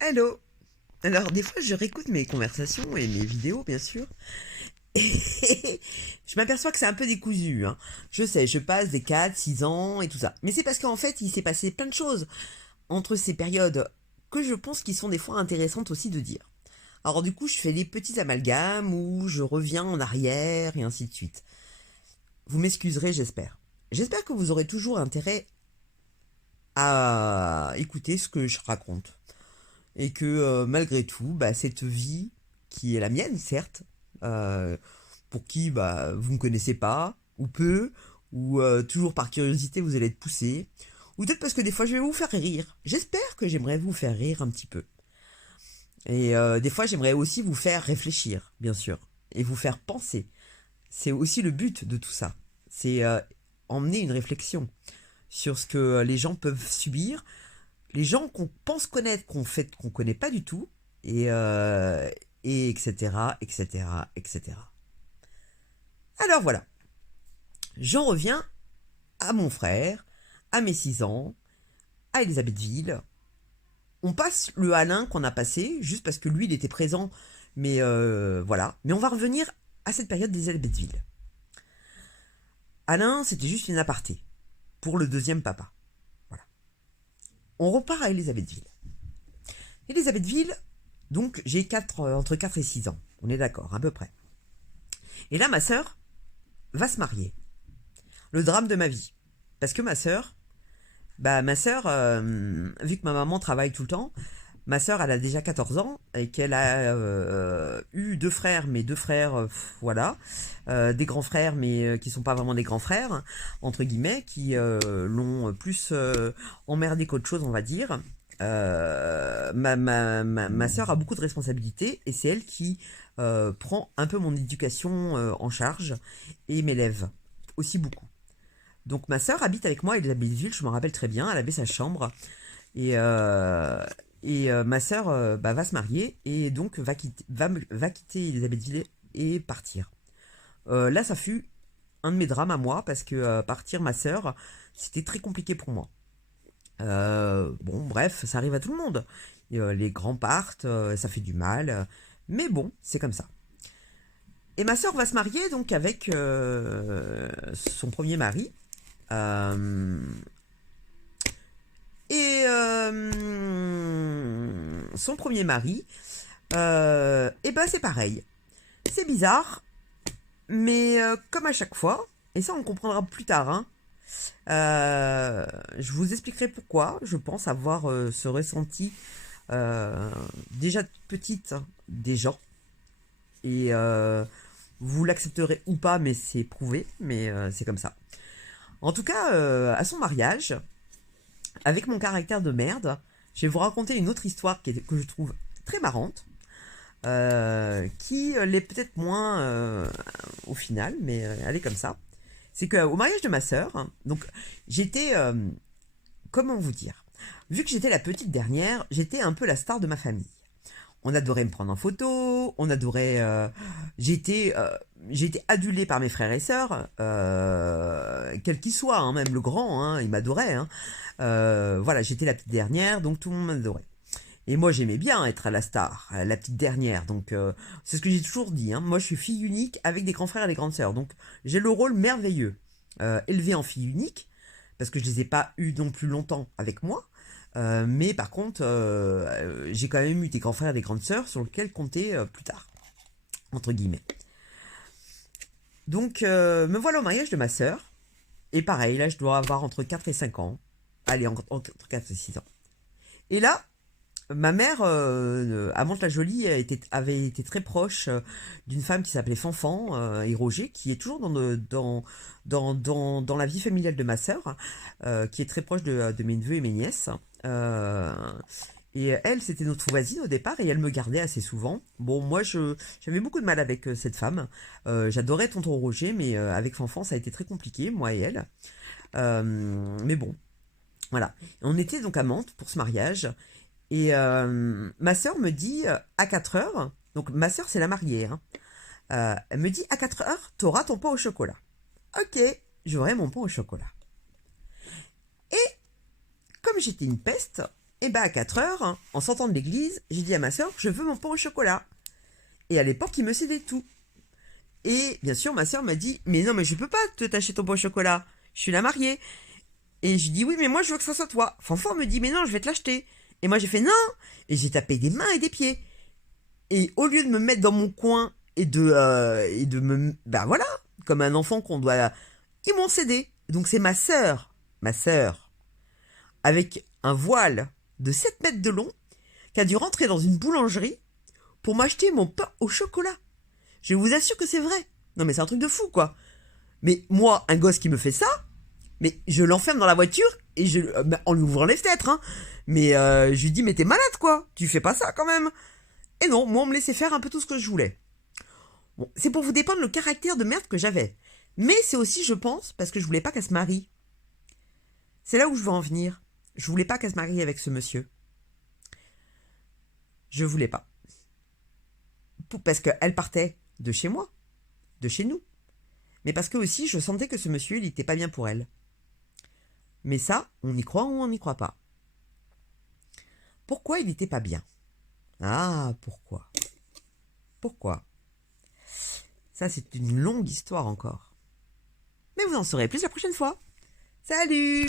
Allô. Alors, des fois, je réécoute mes conversations et mes vidéos, bien sûr. Et je m'aperçois que c'est un peu décousu, hein. Je sais, je passe des 4, 6 ans et tout ça. Mais c'est parce qu'en fait, il s'est passé plein de choses entre ces périodes que je pense qui sont des fois intéressantes aussi de dire. Alors du coup, je fais des petits amalgames où je reviens en arrière et ainsi de suite. Vous m'excuserez, j'espère. J'espère que vous aurez toujours intérêt à écouter ce que je raconte. Et que malgré tout, bah, cette vie qui est la mienne, certes, euh, pour qui bah, vous ne connaissez pas, ou peu, ou toujours par curiosité vous allez être poussé, ou peut-être parce que des fois je vais vous faire rire. J'espère que j'aimerais vous faire rire un petit peu. Et des fois j'aimerais aussi vous faire réfléchir, bien sûr, et vous faire penser. C'est aussi le but de tout ça. C'est emmener une réflexion sur ce que les gens peuvent subir, les gens qu'on pense connaître, qu'on connaît pas du tout, et etc., etc., etc. Alors voilà, j'en reviens à mon frère, à mes 6 ans, à Elisabethville. On passe le Alain qu'on a passé, juste parce que lui, il était présent, mais voilà. Mais on va revenir à cette période d'Elisabethville. Alain, c'était juste une aparté, pour le deuxième papa. Voilà. On repart à Elisabethville. Elisabethville, donc j'ai entre 4 et 6 ans. On est d'accord, à peu près. Et là, ma sœur va se marier. Le drame de ma vie. Parce que ma sœur, vu que ma maman travaille tout le temps, ma sœur, elle a déjà 14 ans et qu'elle a eu deux frères, mais deux frères, voilà, des grands frères, mais qui sont pas vraiment des grands frères, entre guillemets, qui l'ont plus emmerdé qu'autre chose, on va dire. Ma sœur a beaucoup de responsabilités et c'est elle qui prend un peu mon éducation en charge et m'élève aussi beaucoup. Donc ma sœur habite avec moi à Elisabethville, je me rappelle très bien, elle avait sa chambre et, ma sœur bah, va se marier et donc va quitter Elisabethville et partir. Là ça fut un de mes drames à moi parce que partir ma sœur c'était très compliqué pour moi. Bon bref, ça arrive à tout le monde. Les grands partent, ça fait du mal, mais bon, c'est comme ça. Et ma sœur va se marier donc avec son premier mari. Euh, et son premier mari, et ben c'est pareil. C'est bizarre, mais comme à chaque fois, et ça on comprendra plus tard, hein, je vous expliquerai pourquoi je pense avoir ce ressenti déjà petite des gens. Et vous l'accepterez ou pas, mais c'est prouvé, mais c'est comme ça. En tout cas, à son mariage, avec mon caractère de merde, je vais vous raconter une autre histoire que je trouve très marrante, qui l'est peut-être moins au final, mais elle est comme ça. C'est qu'au mariage de ma sœur, hein, donc j'étais, comment vous dire, vu que j'étais la petite dernière, j'étais un peu la star de ma famille. On adorait me prendre en photo, on adorait, j'ai été adulé par mes frères et sœurs, quel qu'il soit, hein, même le grand, hein, il m'adorait. Hein. Voilà, j'étais la petite dernière, donc tout le monde m'adorait. Et moi, j'aimais bien être à la star, la petite dernière. Donc, c'est ce que j'ai toujours dit. Hein. Moi, je suis fille unique avec des grands frères et des grandes sœurs. Donc, j'ai le rôle merveilleux. Élevée en fille unique, parce que je les ai pas eues non plus longtemps avec moi. Mais par contre, j'ai quand même eu des grands frères et des grandes sœurs sur lesquels compter plus tard, entre guillemets. Donc, me voilà au mariage de ma sœur. Et pareil, là, je dois avoir entre 4 et 5 ans. Allez, entre 4 et 6 ans. Et là, ma mère, à Mantes-la-Jolie, avait été très proche d'une femme qui s'appelait Fanfan et Roger, qui est toujours dans la vie familiale de ma sœur, qui est très proche de mes neveux et mes nièces. Euh, et elle, c'était notre voisine au départ, et elle me gardait assez souvent. Bon, moi, j'avais beaucoup de mal avec cette femme. J'adorais tonton Roger, mais avec Fanfan, ça a été très compliqué, moi et elle. Mais bon, voilà. On était donc à Mantes pour ce mariage. Et ma sœur me dit à 4 heures, donc ma sœur c'est la mariée, hein, elle me dit à 4 heures, t'auras ton pain au chocolat. Ok, j'aurai mon pain au chocolat. Et comme j'étais une peste, Et bah à 4 heures, hein, en sortant de l'église, j'ai dit à ma soeur, je veux mon pain au chocolat. Et à l'époque, il me cédait tout. Et bien sûr, ma soeur m'a dit, mais non, mais je peux pas te t'acheter ton pain au chocolat. Je suis la mariée. Et je dis, oui, mais moi, je veux que ça soit toi. Fanfan me dit, mais non, je vais te l'acheter. Et moi, j'ai fait non. Et j'ai tapé des mains et des pieds. Et au lieu de me mettre dans mon coin et de me... Ben voilà, comme un enfant qu'on doit... Ils m'ont cédé. Donc c'est ma sœur, avec un voile de 7 mètres de long, qui a dû rentrer dans une boulangerie pour m'acheter mon pain au chocolat. Je vous assure que c'est vrai. Non mais c'est un truc de fou quoi. Mais moi, un gosse qui me fait ça, mais je l'enferme dans la voiture et en lui ouvrant les fenêtres. Hein. Mais je lui dis mais t'es malade quoi. Tu fais pas ça quand même. Et non, moi on me laissait faire un peu tout ce que je voulais. Bon, c'est pour vous dépeindre le caractère de merde que j'avais. Mais c'est aussi, je pense, parce que je voulais pas qu'elle se marie. C'est là où je veux en venir. Je voulais pas qu'elle se marie avec ce monsieur. Je voulais pas. Parce qu'elle partait de chez moi, de chez nous. Mais parce que aussi, je sentais que ce monsieur, il était pas bien pour elle. Mais ça, on y croit ou on n'y croit pas. Pourquoi il n'était pas bien? Ah, pourquoi? Pourquoi? Ça, c'est une longue histoire encore. Mais vous en saurez plus la prochaine fois. Salut!